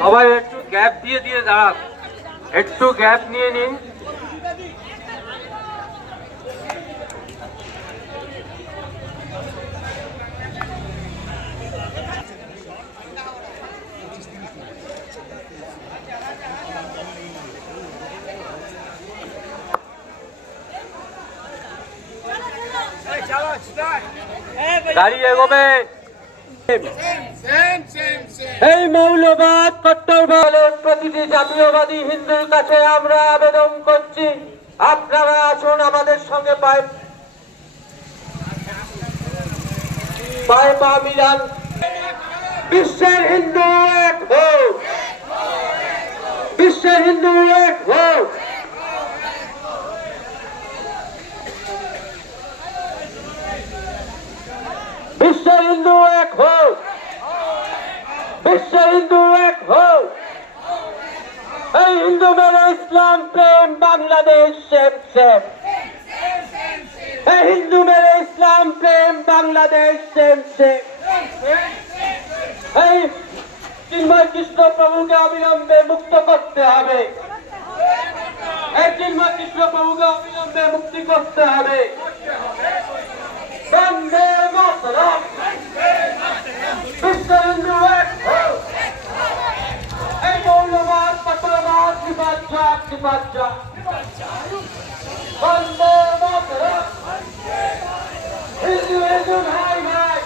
সবাই একটু গ্যাপ দিয়ে দিয়ে দাঁড়ান একটু গ্যাপ নিয়ে নিন গাড়ি এগোবে। এই মৌলবাদ কট্টরবাদের প্রতিটি জাতীয়বাদী হিন্দুর কাছে আমরা আবেদন করছি। আপনারা আসুন আমাদের সঙ্গে পায় পায়ে পা মিলান। বিশ্বের হিন্দু এক হোক বিশ্বের হিন্দু এক হোক বিশ্ব হিন্দু এক হোক বিশ্ব ইসলাম, প্রেম, বাংলাদেশ সেম সেম এই ইসলাম, প্রেম, বাংলাদেশ সেম সেম এই চিন্ময় কৃষ্ণ প্রভুকে অবিলম্বে মুক্ত করতে হবে। এই চিন্ময় কৃষ্ণ প্রভুকে অবিলম্বে মুক্তি করতে হবে। বন্দে মাতরম বিশ্ব হিন্দু এক এই মৌলবাদ কঠোরবাদ বিপাচ্ছা বিপাচ্ছা বন্দে মাতরম হিন্দু হিন্দু ভাই ভাই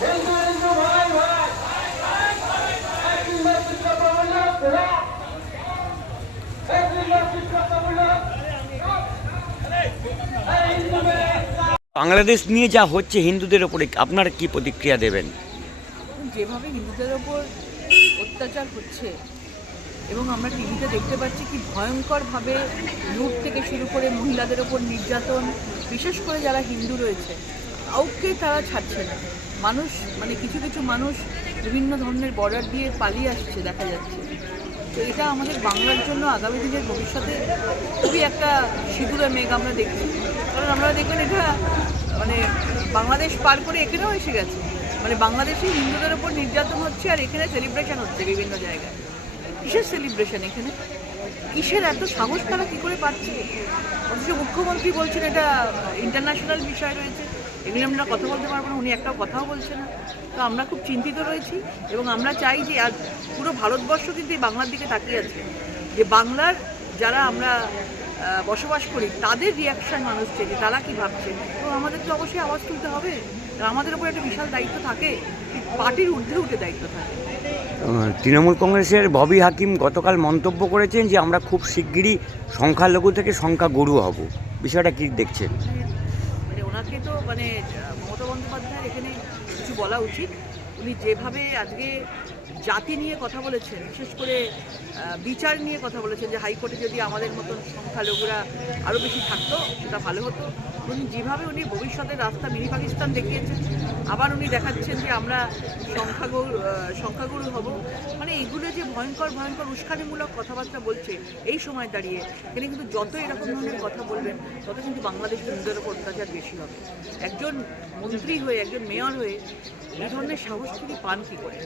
হিন্দু হিন্দু ভাই ভাই এক চিন্ময় কৃষ্ণ প্রভু লোক এক চিন্ময় কৃষ্ণ প্রভু লোক এই হিন্দু মেরে ইসলাম বাংলাদেশ নিয়ে যা হচ্ছে হিন্দুদের ওপরে, আপনারা কি প্রতিক্রিয়া দেবেন? যেভাবে হিন্দুদের ওপর অত্যাচার হচ্ছে, এবং আমরা টিভিতে দেখতে পাচ্ছি কি ভয়ঙ্করভাবে লুট থেকে শুরু করে মহিলাদের ওপর নির্যাতন, বিশেষ করে যারা হিন্দু রয়েছে, কাউকে তারা ছাড়ছে না। মানুষ মানে কিছু কিছু মানুষ বিভিন্ন ধরনের বর্ডার দিয়ে পালিয়ে আসছে, দেখা যাচ্ছে। তো এটা আমাদের বাংলার জন্য আগামী দিনের ভবিষ্যতে খুবই একটা সিঁদুরের মেঘ আমরা দেখি কারণ আমরা দেখবেন এটা মানে বাংলাদেশ পার করে এখানেও এসে গেছে। মানে বাংলাদেশে হিন্দুদের ওপর নির্যাতন হচ্ছে আর এখানে সেলিব্রেশন হচ্ছে বিভিন্ন জায়গায়। কিসের সেলিব্রেশন এখানে? কিসের এত সাহস তারা কী করে পাচ্ছে? অথচ মুখ্যমন্ত্রী বলছেন এটা ইন্টারন্যাশনাল বিষয় রয়েছে। এগুলো আমরা কথা বলতে পারব না, উনি একটাও কথাও বলছেন না। তো আমরা খুব চিন্তিত রয়েছি এবং আমরা চাই যে আজ পুরো ভারতবর্ষ কিন্তু এই বাংলার দিকে তাকিয়ে আছে। যে বাংলার যারা আমরা বসবাস করি, তাদের রিয়াকশন মানুষ যে তারা কি ভাবছে? তো আমাদের তো অবশ্যই আওয়াজ তুলতে হবে। আমাদের উপর একটা বিশাল দায়িত্ব থাকে পার্টির ঊর্ধ্বে উঠে দায়িত্ব থাকে। তৃণমূল কংগ্রেসের ববি হাকিম গতকাল মন্তব্য করেছেন যে আমরা খুব শিগগিরই সংখ্যালঘু থেকে সংখ্যা গরু হব। বিষয়টা কি দেখছেন? ওনাকে তো মানে মমতা বন্দ্যোপাধ্যায়ের এখানে কিছু বলা উচিত। উনি যেভাবে আজকে জাতি নিয়ে কথা বলেছেন, বিশেষ করে বিচার নিয়ে কথা বলেছেন যে হাইকোর্টে যদি আমাদের মতন সংখ্যালঘুরা আরও বেশি থাকতো, সেটা ভালো হতো। উনি যেভাবে উনি ভবিষ্যতের রাস্তা মিনি পাকিস্তান দেখিয়েছেন, আবার উনি দেখাচ্ছেন যে আমরা সংখ্যাগুরু সংখ্যাগুরু হব। মানে এগুলো যে ভয়ঙ্কর ভয়ঙ্কর উস্কানিমূলক কথাবার্তা বলছে এই সময় দাঁড়িয়ে, তিনি কিন্তু যত এরকম ধরনের কথা বলবেন তত কিন্তু বাংলাদেশ হিন্দুদের উপর অত্যাচার বেশি হবে। একজন মন্ত্রী হয়ে, একজন মেয়র হয়ে এই ধরনের সাহস তিনি পান কী করে?